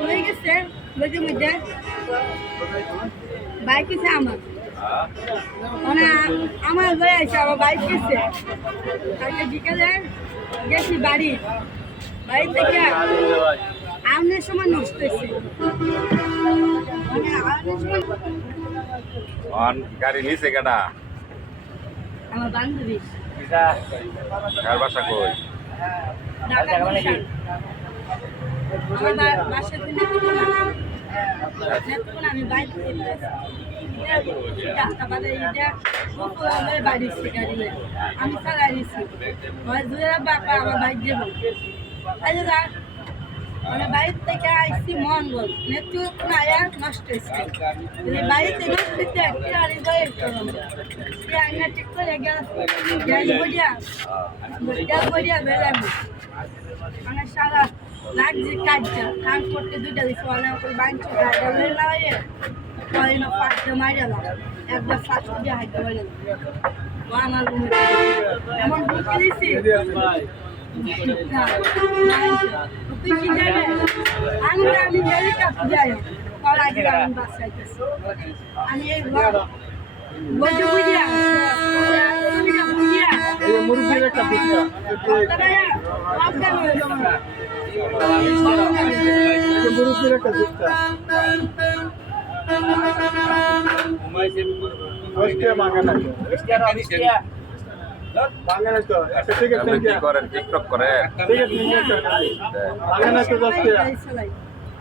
হয়ে গেছে। বলছি মধ্যে বাইক আছে আমার। মানে আমার হয়ে আছে আমার বাইক গেছে কালকে বিকেলে গেছি বাড়ি। বাড়ি থেকে আমনের সময় নষ্ট হয়েছে মানে গাড়ি নিছে কেডা? আমার বান্ধবী। কার বাসা কই? ঢাকা গুলশান। আমার বাসার আমি বাইক আমি চালাই দিছি বাপা আমার বাইক যাব মানে বাইর থেকে আইসি নেত্রকোনা আয়া নষ্ট হয়েছে। বাড়িতে নষ্ট গাড়ি বাইর করলাম সে আইনা ঠিক করে গ্যাস বলিয়া গ্যাস বেলাম মানে সারা লাগছে কাজটা কাজ করতে দুইটা দিচ্ছে মানে ওই বাঞ্চ গাড়িটা বের লাগাইয়ে পরে না পাঁচটা মারিয়ালাম একবার শ্বাস দিয়ে হাইতে বললাম ও আমার রুমে এমন ঢুকে দিছি আমি এই বুঝিয়া মুরগির একটা একটা আজকে তো আচ্ছা ঠিক করেন টিকটক করেন ঠিক আছে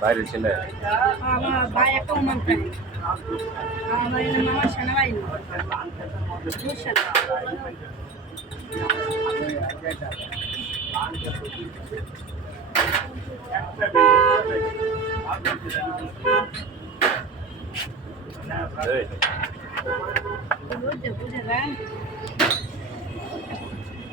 বাইরে ছিলে আমার ভাই একটা ওমান থাকে আমার এই মামা সেনাবাহিনী বুঝছেন এই, বুঝতে বুঝে দেন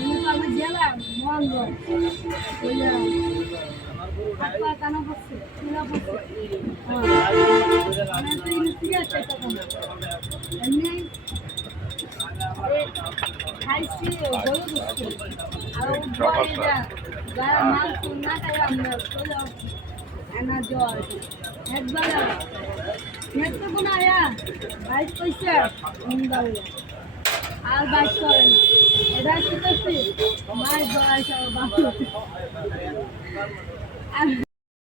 কিন্তু আমি গেলাম হাতপা কানা পড়ছে চুলা পড়ছে খাইছি গরু দিচ্ছে আর বড়িটা যারা মাল না খাই আমরা চলে এনা জ্বর একবার নেত্র আয়া বাইক পয়সা আর বাইক করে না এটা